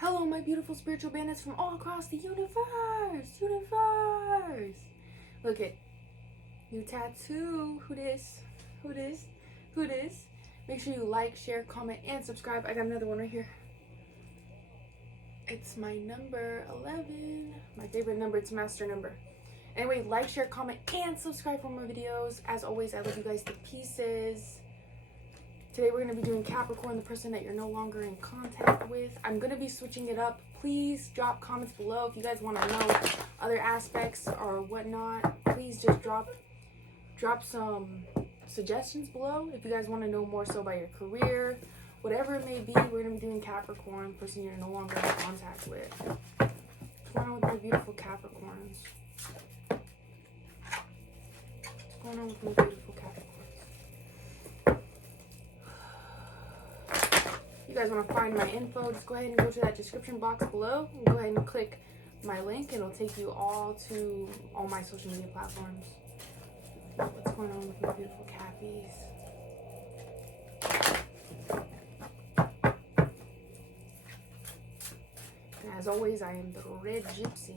Hello, my beautiful spiritual bandits from all across the universe. Look at new tattoo. Who this? Make sure you like, share, comment, and subscribe. I got another one right here. It's my number 11. My favorite number. It's master number. Anyway, like, share, comment, and subscribe for more videos. As always, I love you guys to pieces. Today we're going to be doing Capricorn, the person that you're no longer in contact with. I'm going to be switching it up. Please drop comments below if you guys want to know other aspects or whatnot. Please just drop some suggestions below if you guys want to know more so about your career. Whatever it may be, we're going to be doing Capricorn, person you're no longer in contact with. What's going on with my beautiful Capricorns? What's going on with my beautiful Capricorns? You guys want to find my info, just go ahead and go to that description box below and go ahead and click my link and it'll take you all to all my social media platforms. What's going on with my beautiful Cappies? And as always, I am the red gypsy.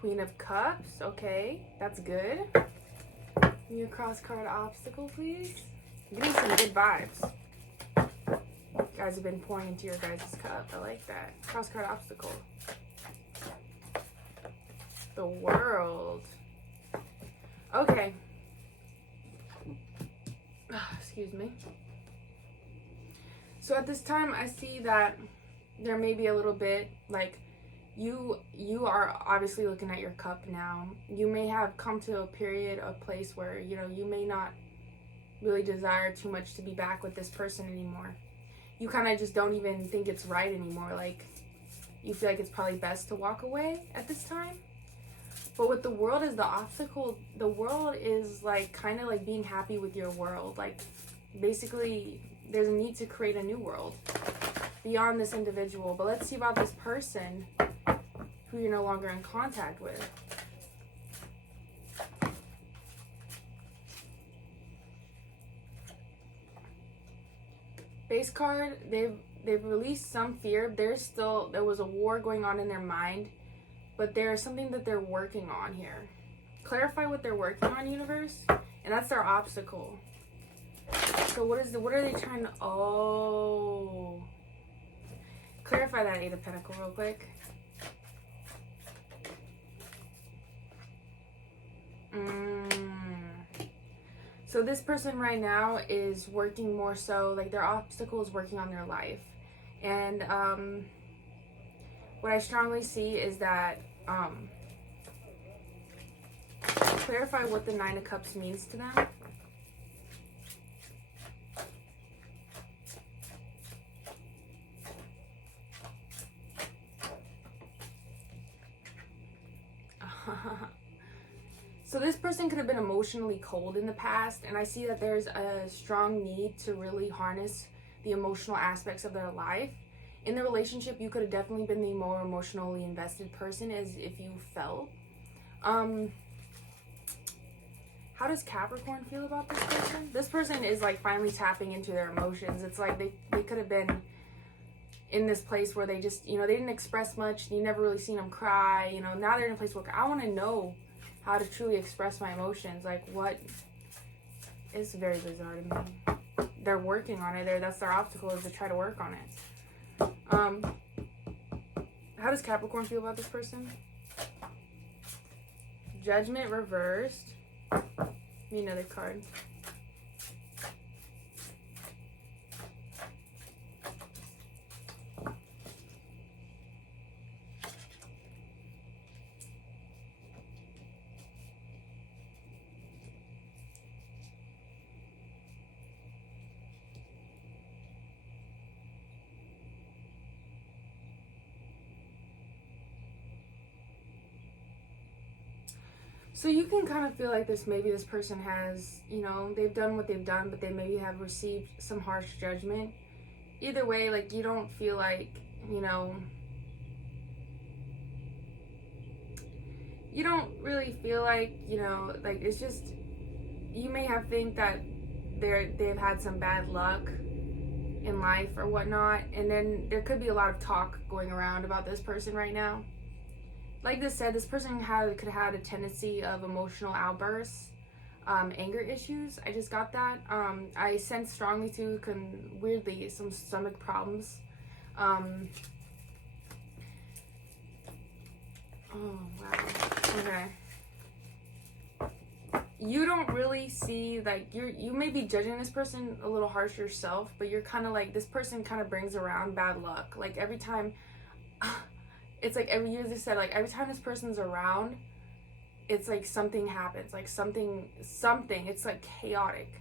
Queen of Cups, okay, that's good. Your cross card obstacle, please. Give me some good vibes. You guys have been pouring into your guys' cup. I like that. Cross card obstacle. The World. Okay. Excuse me. So at this time, I see that there may be a little bit like you are obviously looking at your cup now. You may have come to a period, a place where, you know, you may not really desire too much to be back with this person anymore. You kind of just don't even think it's right anymore. Like, you feel like it's probably best to walk away at this time. But with the World as the obstacle, the World is like kind of like being happy with your world. Like, basically, there's a need to create a new world beyond this individual. But let's see about this person who you're no longer in contact with. Base card, they've released some fear. There was a war going on in their mind, but there's something that they're working on here. Clarify what they're working on, universe, and that's their obstacle. So what are they trying to, clarify that Eight of Pentacles real quick. So this person right now is working more so, like their obstacle is working on their life. And what I strongly see is that, clarify what the Nine of Cups means to them. So this person could have been emotionally cold in the past, and I see that there's a strong need to really harness the emotional aspects of their life. In the relationship, you could have definitely been the more emotionally invested person, as if you felt. How does Capricorn feel about this person? This person is like finally tapping into their emotions. It's like they could have been in this place where they just, you know, they didn't express much. You never really seen them cry. You know, now they're in a place where I want to know how to truly express my emotions. Like, what? It's very bizarre to me. They're working on it. That's their obstacle, is to try to work on it. How does Capricorn feel about this person? Judgment reversed. Need another card. So you can kind of feel like maybe this person has, you know, they've done what they've done, but they maybe have received some harsh judgment. Either way, like, you don't feel like, you know, you don't really feel like, you know, like, it's just, you may have think that they've had some bad luck in life or whatnot, and then there could be a lot of talk going around about this person right now. Like this said, this person could have a tendency of emotional outbursts, anger issues. I just got that. I sense strongly too, weirdly, some stomach problems. Oh wow. Okay. You don't really see, like, you may be judging this person a little harsh yourself, but you're kind of like, this person kind of brings around bad luck. Like every time, it's like every year they said, like every time this person's around, it's like something happens, like something, it's like chaotic.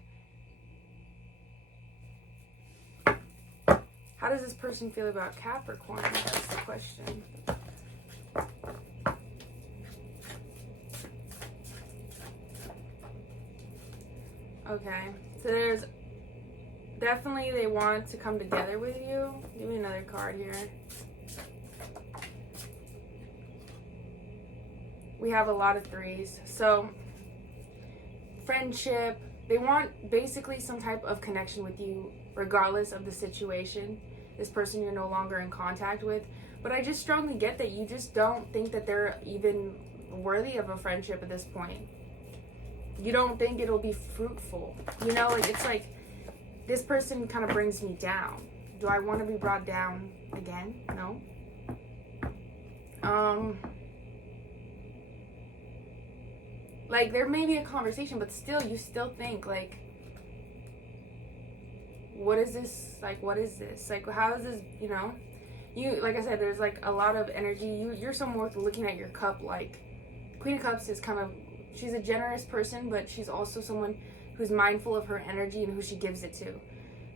How does this person feel about Capricorn? That's the question. Okay, so there's definitely they want to come together with you. Give me another card here. We have a lot of threes. So friendship, they want basically some type of connection with you regardless of the situation. This person you're no longer in contact with. But I just strongly get that you just don't think that they're even worthy of a friendship at this point. You don't think it'll be fruitful. You know, it's like this person kind of brings me down. Do I want to be brought down again? No. Like there may be a conversation, but still, you still think like, what is this? Like, what is this? Like, how is this? You know, you, like I said, there's like a lot of energy. You're someone looking at your cup. Like Queen of Cups is kind of, she's a generous person, but she's also someone who's mindful of her energy and who she gives it to.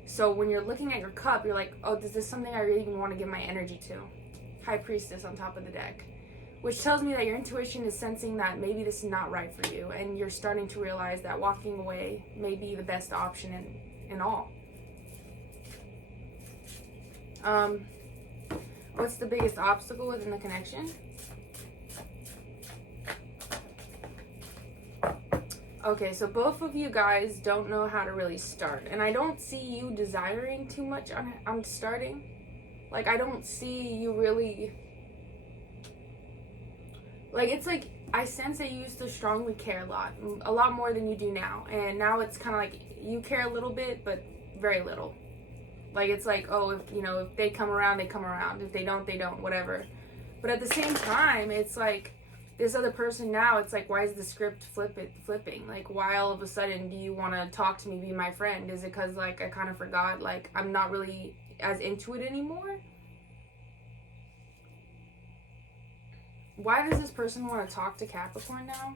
So when you're looking at your cup, you're like, oh, is this something I really even want to give my energy to? High Priestess on top of the deck. Which tells me that your intuition is sensing that maybe this is not right for you. And you're starting to realize that walking away may be the best option in all. What's the biggest obstacle within the connection? Okay, so both of you guys don't know how to really start. And I don't see you desiring too much on starting. Like, I don't see you really... Like, it's like, I sense that you used to strongly care a lot more than you do now. And now it's kind of like, you care a little bit, but very little. Like, it's like, oh, if, you know, if they come around, they come around. If they don't, they don't, whatever. But at the same time, it's like, this other person now, it's like, why is the script flipping? Like, why all of a sudden do you want to talk to me, be my friend? Is it because, like, I kind of forgot, like, I'm not really as into it anymore? Why does this person want to talk to Capricorn now?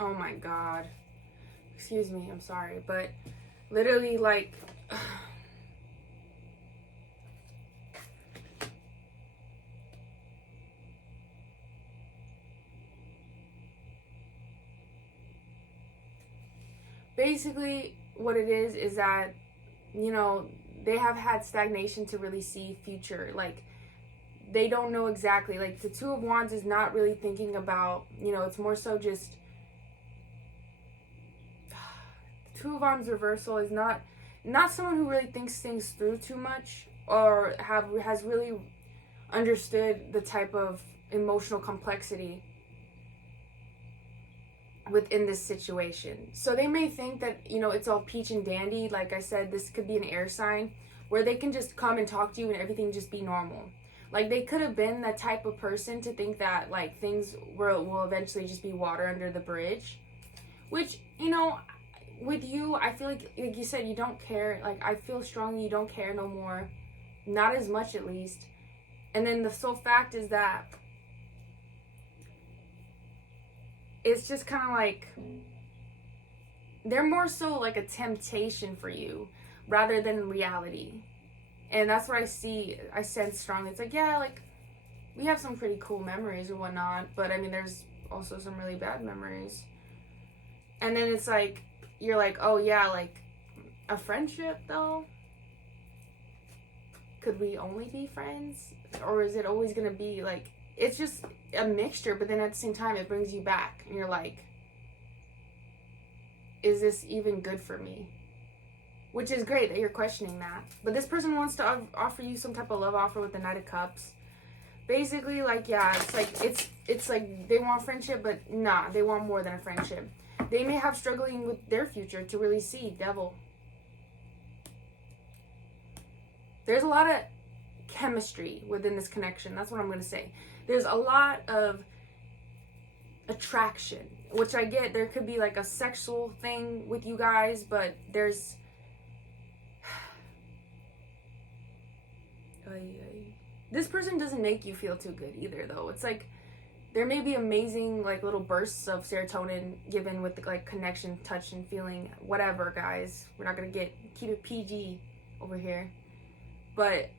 Oh my God. Excuse me, I'm sorry. But literally, like... basically, what it is that, you know, they have had stagnation to really see future. Like, they don't know exactly. Like, the Two of Wands is not really thinking about, you know, it's more so just... Two of Wands reversal is not someone who really thinks things through too much or has really understood the type of emotional complexity within this situation. So they may think that, you know, it's all peach and dandy. Like I said, this could be an air sign where they can just come and talk to you and everything just be normal. Like, they could have been that type of person to think that, like, things will eventually just be water under the bridge. Which, you know, with you, I feel like you said, you don't care. Like, I feel strongly you don't care no more. Not as much, at least. And then the sole fact is that it's just kind of like, they're more so like a temptation for you rather than reality. And that's what I sense strongly. It's like, yeah, like, we have some pretty cool memories or whatnot, but I mean, there's also some really bad memories. And then it's like, you're like, oh yeah, like, a friendship though? Could we only be friends? Or is it always gonna be like, it's just a mixture, but then at the same time, it brings you back. And you're like, is this even good for me? Which is great that you're questioning that. But this person wants to offer you some type of love offer with the Knight of Cups. Basically, like, yeah, it's like they want friendship, but nah, they want more than a friendship. They may have struggling with their future to really see. Devil. There's a lot of chemistry within this connection. That's what I'm going to say. There's a lot of attraction, which I get. There could be like a sexual thing with you guys, but there's this person doesn't make you feel too good either, though. It's like there may be amazing like little bursts of serotonin given with the, like, connection, touch, and feeling, whatever, guys. We're not gonna keep it PG over here, but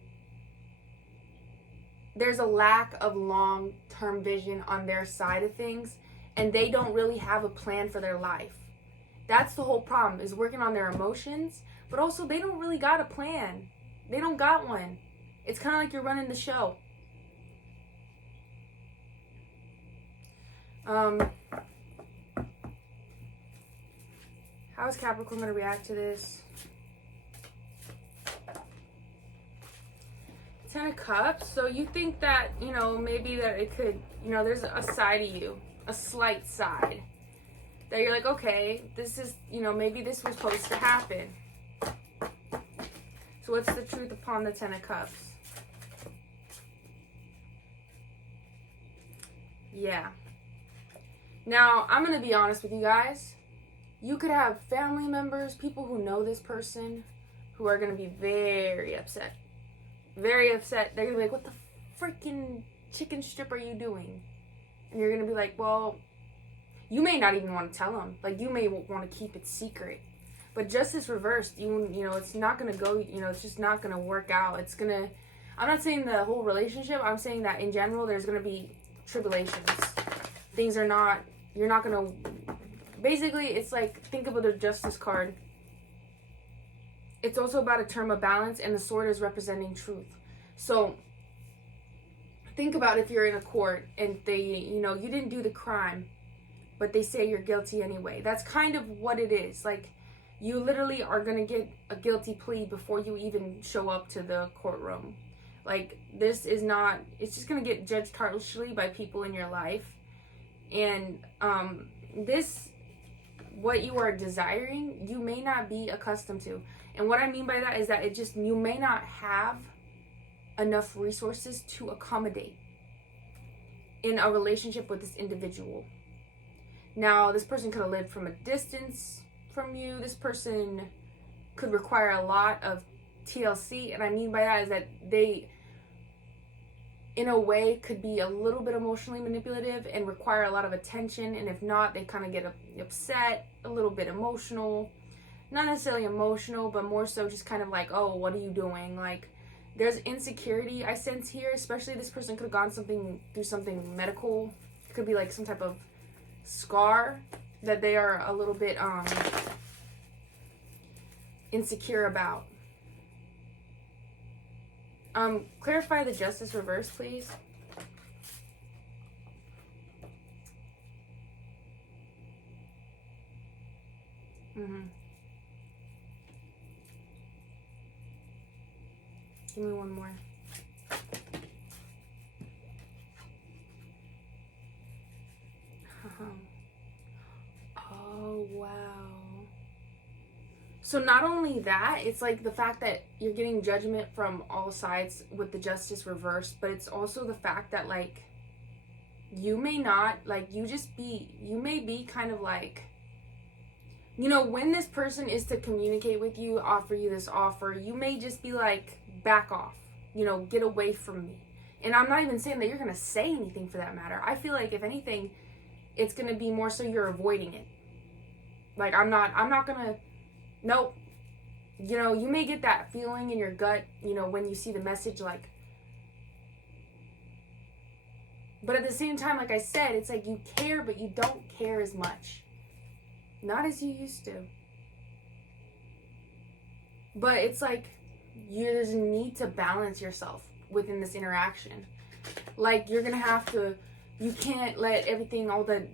there's a lack of long-term vision on their side of things, and they don't really have a plan for their life. That's the whole problem, is working on their emotions, but also they don't really got a plan. They don't got one. It's kind of like you're running the show. How is Capricorn going to react to this? Ten of Cups. So you think that, you know, maybe that it could, you know, there's a side of you, a slight side, that you're like, okay, this is, you know, maybe this was supposed to happen. So what's the truth upon the Ten of Cups? Yeah. Now, I'm going to be honest with you guys. You could have family members, people who know this person, who are going to be very upset. Very upset. They're going to be like, what the freaking chicken strip are you doing? And you're going to be like, well, you may not even want to tell them. Like, you may want to keep it secret. But justice reversed, you know, it's not going to go, you know, it's just not going to work out. It's going to, I'm not saying the whole relationship. I'm saying that in general, there's going to be tribulations. Things are not, you're not going to, basically, it's like, think about the Justice card. It's also about a term of balance, and the sword is representing truth. So, think about if you're in a court, and they, you know, you didn't do the crime, but they say you're guilty anyway. That's kind of what it is. Like, you literally are going to get a guilty plea before you even show up to the courtroom. Like, this is not, it's just going to get judged harshly by people in your life. And this, what you are desiring, you may not be accustomed to. And what I mean by that is that it just, you may not have enough resources to accommodate in a relationship with this individual. Now, this person could have lived from a distance from you. This person could require a lot of TLC. And I mean by that is that they, in a way, could be a little bit emotionally manipulative and require a lot of attention. And if not, they kind of get upset, a little bit emotional. Not necessarily emotional, but more so just kind of like, oh, what are you doing? Like, there's insecurity I sense here. Especially this person could have gone through something medical. It could be like some type of scar that they are a little bit insecure about. Clarify the Justice reverse, please. Give me one more. Oh, wow. So not only that, it's like the fact that you're getting judgment from all sides with the Justice reversed, but it's also the fact that, like, you may not, like, you may be kind of like, you know, when this person is to communicate with you, offer you this offer, you may just be like, back off, you know, get away from me. And I'm not even saying that you're going to say anything for that matter. I feel like, if anything, it's going to be more so you're avoiding it. Like, I'm not going to, nope. You know, you may get that feeling in your gut, you know, when you see the message, like, but at the same time, like I said, it's like you care, but you don't care as much. Not as you used to. But it's like, there's a need to balance yourself within this interaction. Like, you're gonna have to, you can't let everything, all the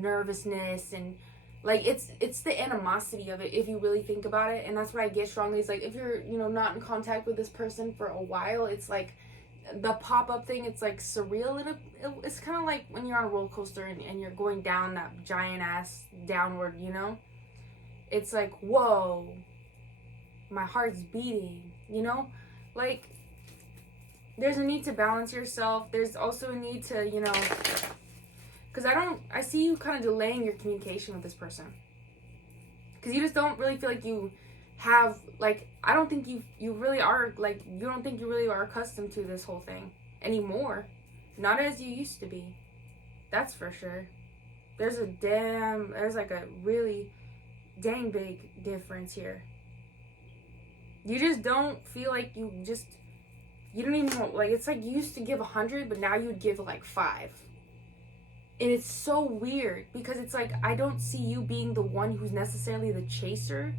nervousness and, like, it's the animosity of it, if you really think about it. And that's what I get strongly, is like, if you're, you know, not in contact with this person for a while, it's like the pop-up thing, it's like surreal, and it's kind of like when you're on a roller coaster and you're going down that giant ass downward, you know. It's like, whoa, my heart's beating, you know. Like, there's a need to balance yourself. There's also a need to, you know, because I see you kind of delaying your communication with this person, because you just don't really feel like you have, like, I don't think you really are, like, you don't think you really are accustomed to this whole thing anymore. Not as you used to be. That's for sure. There's like a really dang big difference here. You just don't feel like you don't even want, like, it's like you used to give 100, but now you would give like 5. And it's so weird, because it's like, I don't see you being the one who's necessarily the chaser.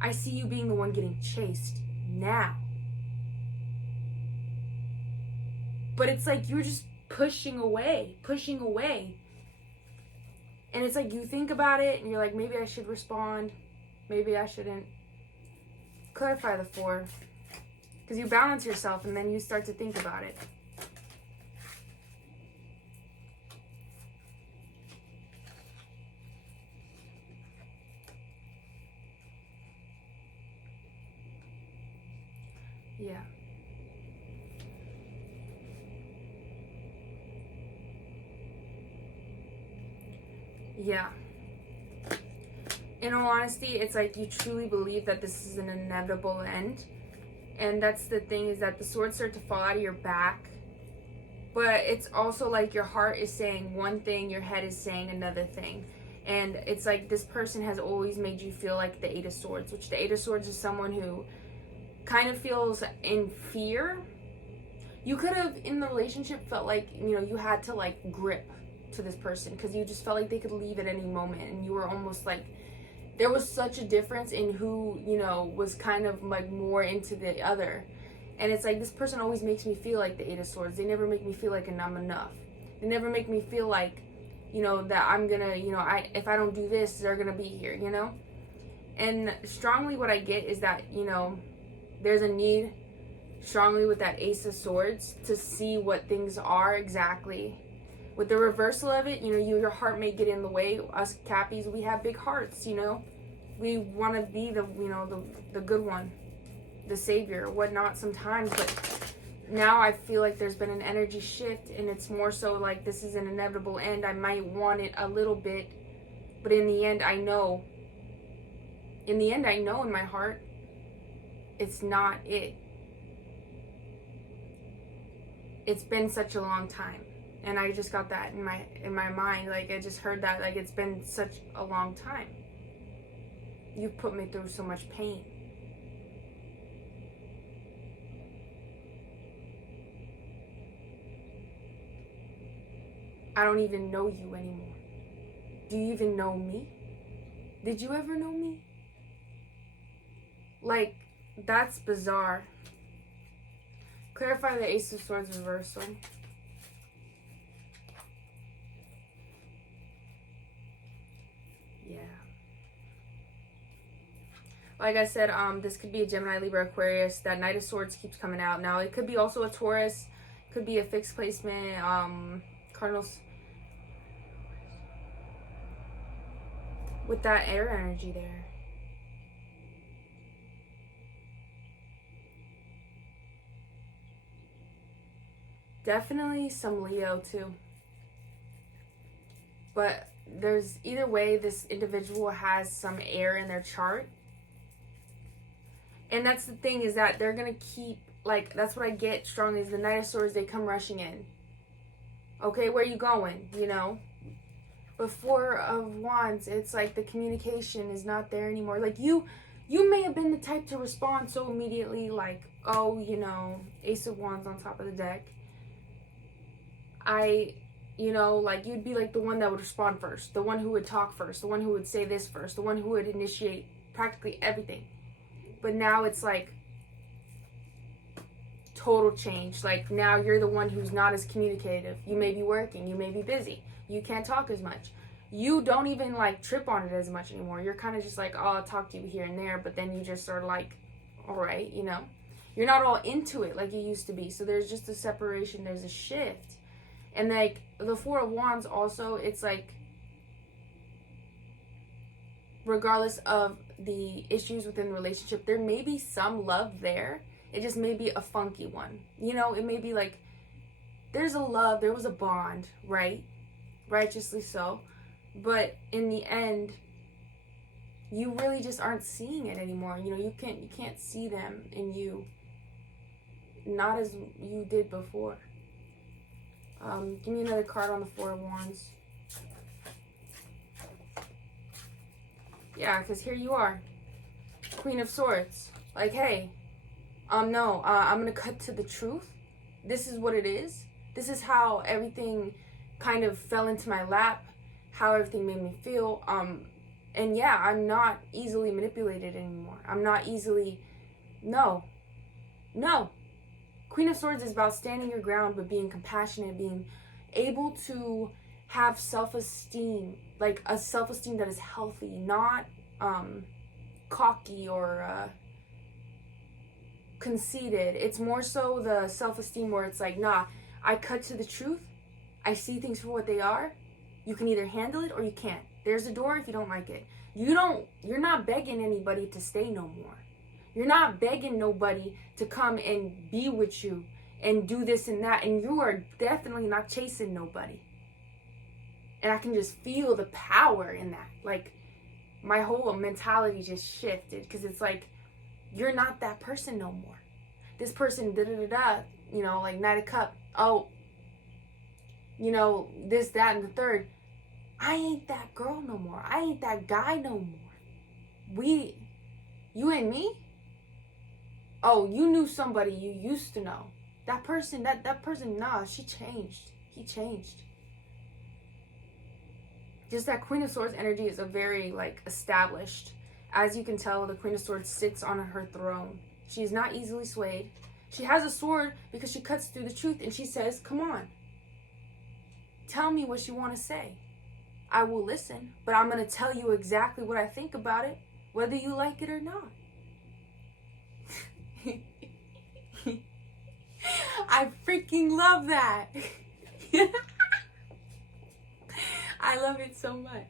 I see you being the one getting chased now. But it's like you're just pushing away. And it's like you think about it and you're like, maybe I should respond, maybe I shouldn't. Clarify the 4. Because you balance yourself and then you start to think about it. Yeah. Yeah. In all honesty, it's like you truly believe that this is an inevitable end. And that's the thing, is that the swords start to fall out of your back. But it's also like your heart is saying one thing, your head is saying another thing. And it's like this person has always made you feel like the 8 of Swords, which the 8 of Swords is someone who kind of feels in fear. You could have, in the relationship, felt like, you know, you had to, like, grip to this person, because you just felt like they could leave at any moment. And you were almost like, there was such a difference in who, you know, was kind of like more into the other. And it's like, this person always makes me feel like the 8 of Swords. They never make me feel like I'm enough. They never make me feel like, you know, that I'm gonna, you know, if I don't do this, they're gonna be here, you know. And strongly what I get is that, you know, there's a need strongly with that Ace of Swords to see what things are exactly. With the reversal of it, you know, your heart may get in the way. Us Cappies, we have big hearts, you know. We want to be the, you know, the good one, the savior or whatnot sometimes. But now I feel like there's been an energy shift, and it's more so like this is an inevitable end. I might want it a little bit, but in the end, I know. In the end, I know in my heart, it's not it. It's been such a long time. And I just got that in my mind. Like, I just heard that. Like, it's been such a long time. You put me through so much pain. I don't even know you anymore. Do you even know me? Did you ever know me? Like, that's bizarre. Clarify the Ace of Swords reversal. Yeah. Like I said, this could be a Gemini, Libra, Aquarius. That Knight of Swords keeps coming out. Now, it could be also a Taurus. Could be a fixed placement. Cardinals. With that air energy there. Definitely some Leo too. But there's, either way, this individual has some air in their chart. And that's the thing, is that they're going to keep, like, that's what I get strongly, is the Knight of Swords, they come rushing in. Okay, where are you going, you know? But 4 of Wands, it's like the communication is not there anymore. Like, you may have been the type to respond so immediately, like, oh, you know, Ace of Wands on top of the deck. You know, like, you'd be like the one that would respond first, the one who would talk first, the one who would say this first, the one who would initiate practically everything. But now it's like total change. Like, now you're the one who's not as communicative. You may be working, you may be busy, you can't talk as much. You don't even like trip on it as much anymore. You're kind of just like, oh, I'll talk to you here and there, but then you just are like, all right, you know. You're not all into it like you used to be. So there's just a separation, there's a shift. And like the Four of Wands also, it's like, regardless of the issues within the relationship, there may be some love there. It just may be a funky one. You know, it may be like, there's a love, there was a bond, right? Righteously so. But in the end, you really just aren't seeing it anymore. You know, you can't see them in you. Not as you did before. Give me another card on the Four of Wands. Yeah, because here you are. Queen of Swords. Like, hey, no, I'm going to cut to the truth. This is what it is. This is how everything kind of fell into my lap. How everything made me feel. And yeah, I'm not easily manipulated anymore. I'm not easily... No. Queen of Swords is about standing your ground, but being compassionate, being able to have self-esteem, like a self-esteem that is healthy, not cocky or conceited. It's more so the self-esteem where it's like, nah, I cut to the truth. I see things for what they are. You can either handle it or you can't. There's a door if you don't like it. You're not begging anybody to stay no more. You're not begging nobody to come and be with you and do this and that. And you are definitely not chasing nobody. And I can just feel the power in that. Like, my whole mentality just shifted. Because it's like, you're not that person no more. This person, da-da-da-da, you know, like Knight of Cups. Oh, you know, this, that, and the third. I ain't that girl no more. I ain't that guy no more. You and me? Oh, you knew somebody you used to know. That person, that person, nah, she changed. He changed. Just that Queen of Swords energy is a very, like, established. As you can tell, the Queen of Swords sits on her throne. She is not easily swayed. She has a sword because she cuts through the truth and she says, come on. Tell me what you want to say. I will listen, but I'm going to tell you exactly what I think about it, whether you like it or not. I freaking love that. I love it so much.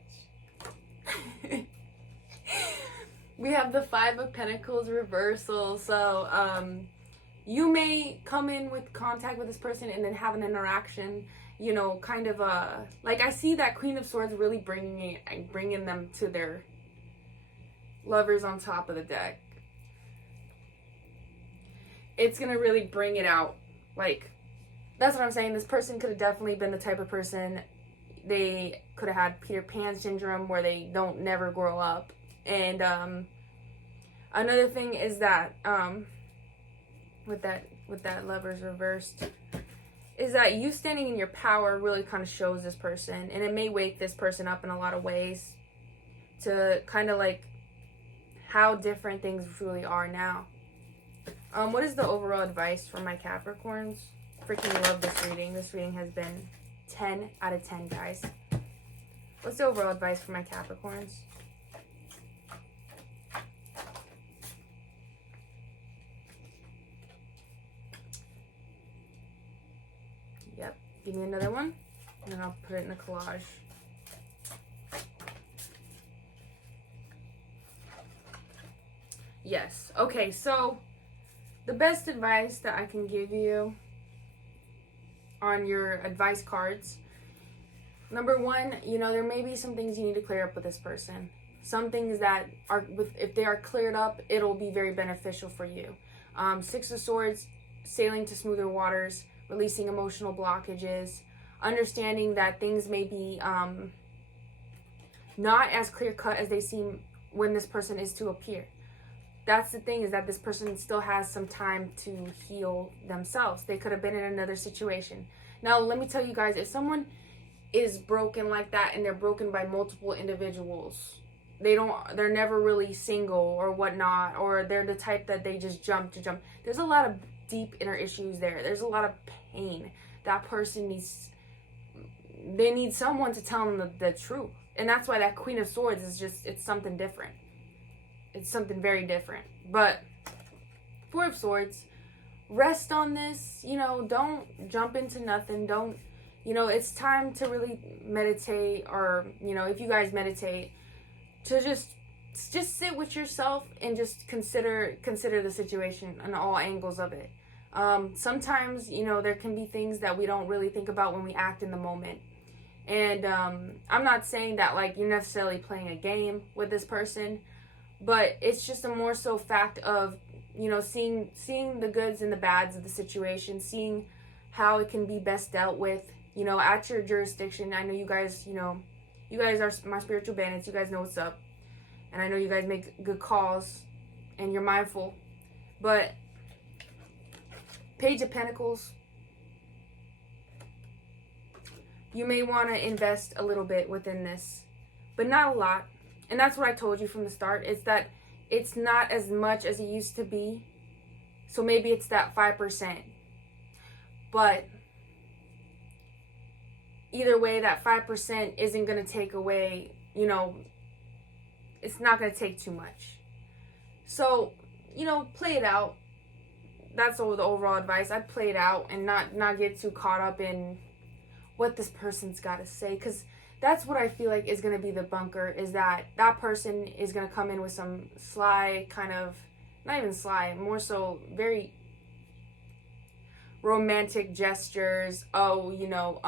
We have the Five of Pentacles reversal. So you may come in with contact with this person and then have an interaction, you know, kind of like, I see that Queen of Swords really bringing them to their lovers on top of the deck. It's gonna really bring it out. Like, that's what I'm saying. This person could have definitely been the type of person, they could have had Peter Pan syndrome where they don't never grow up. And another thing is that with that lovers reversed, is that you standing in your power really kind of shows this person, and it may wake this person up in a lot of ways to kind of like how different things really are now. What is the overall advice for my Capricorns? Freaking love this reading. This reading has been 10 out of 10, guys. What's the overall advice for my Capricorns? Yep. Give me another one, and then I'll put it in the collage. Yes. Okay, so the best advice that I can give you on your advice cards, number one, you know, there may be some things you need to clear up with this person. Some things that are, if they are cleared up, it'll be very beneficial for you. Six of Swords, sailing to smoother waters, releasing emotional blockages, understanding that things may be not as clear cut as they seem when this person is to appear. That's the thing, is that this person still has some time to heal themselves. They could have been in another situation. Now, let me tell you guys, if someone is broken like that and they're broken by multiple individuals, they're never really single or whatnot, or they're the type that they just jump to jump. There's a lot of deep inner issues there. There's a lot of pain. That person they need someone to tell them the truth. And that's why that Queen of Swords is just, it's something different. It's something very different. But Four of Swords, rest on this. You know, don't jump into nothing. Don't, you know, it's time to really meditate, or, you know, if you guys meditate, to just sit with yourself and just consider the situation and all angles of it. Sometimes, you know, there can be things that we don't really think about when we act in the moment. And I'm not saying that, like, you're necessarily playing a game with this person, but it's just a more so fact of, you know, seeing the goods and the bads of the situation, seeing how it can be best dealt with, you know, at your jurisdiction. I know you guys, you know, you guys are my spiritual bandits. You guys know what's up. And I know you guys make good calls and you're mindful. But Page of Pentacles, you may want to invest a little bit within this, but not a lot. And that's what I told you from the start, is that it's not as much as it used to be. So maybe it's that 5%. But either way, that 5% isn't going to take away, you know, it's not going to take too much. So, you know, play it out. That's the overall advice. I'd play it out and not get too caught up in what this person's got to say, because that's what I feel like is going to be the bunker, is that person is going to come in with some sly kind of, not even sly, more so very romantic gestures. Oh, you know,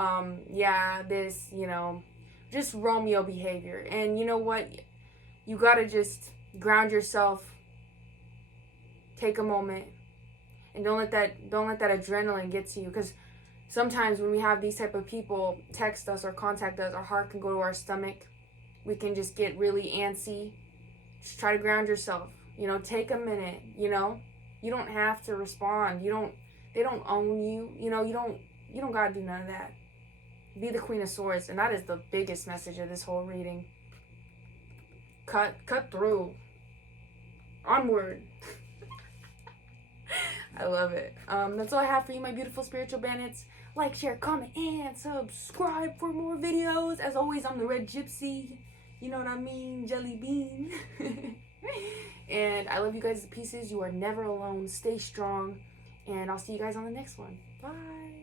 yeah, this, you know, just Romeo behavior. And you know what? You got to just ground yourself, take a moment, and don't let that adrenaline get to you, because sometimes when we have these type of people text us or contact us, our heart can go to our stomach. We can just get really antsy. Just try to ground yourself. You know, take a minute, you know. You don't have to respond. They don't own you. You know, you don't got to do none of that. Be the Queen of Swords, and that is the biggest message of this whole reading. Cut through. Onward. I love it. That's all I have for you, my beautiful spiritual bandits. Like, share, comment, and subscribe for more videos. As always, I'm the Red Gypsy. You know what I mean? Jelly bean. And I love you guys to pieces. You are never alone. Stay strong. And I'll see you guys on the next one. Bye.